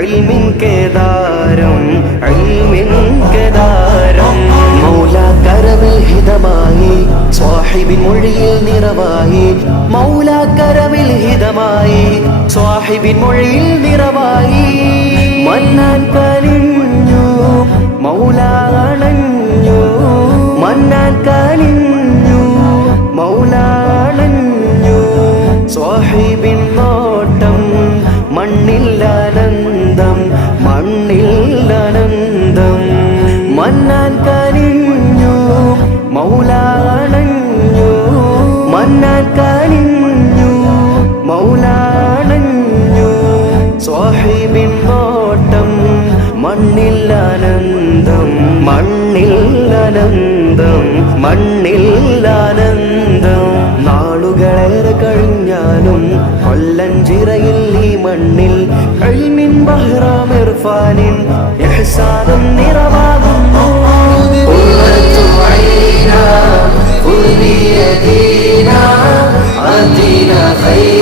ഇൽമിൻ കേദാരം മൗല കരമിൽ ഹിതമായി സ്വാഹിബിൻ മൊഴിയിൽ നിറവായി മൗല കരമിൽ ഹിതമായി സ്വാഹിബിൻ മൊഴിയിൽ നിറവായി മന്നാൻ കനിഞ്ഞു മൗല അണഞ്ഞു മന്നാൻ കനിഞ്ഞു മൗല അണഞ്ഞു സ്വാഹിബിൻ നോട്ടം മണ്ണില്ലാനന്ദം മണ്ണില്ലാനന്ദം മന്നാൻ കനിഞ്ഞു മൗല അണഞ്ഞു മന്നാൻ കനിഞ്ഞു മൗല അണഞ്ഞു സ്വാഹിബിൻ നോട്ടം മണ്ണില്ലാനന്ദം മണ്ണില്ലാനന്ദം മണ്ണില്ലാനന്ദം നാളുകളേറെ കഴിഞ്ഞാലും കൊല്ലഞ്ചിറയിൽ ഈ മണ്ണിൽ ഇൽമിൻ ബഹ്റാം ഇർഫാനിൻ ഇഹ്സാനും നിറവാകുന്നു ഖുർറത്തു ഐനാ ഖുർബിയദീനാ ആതിനാ ഖൈർ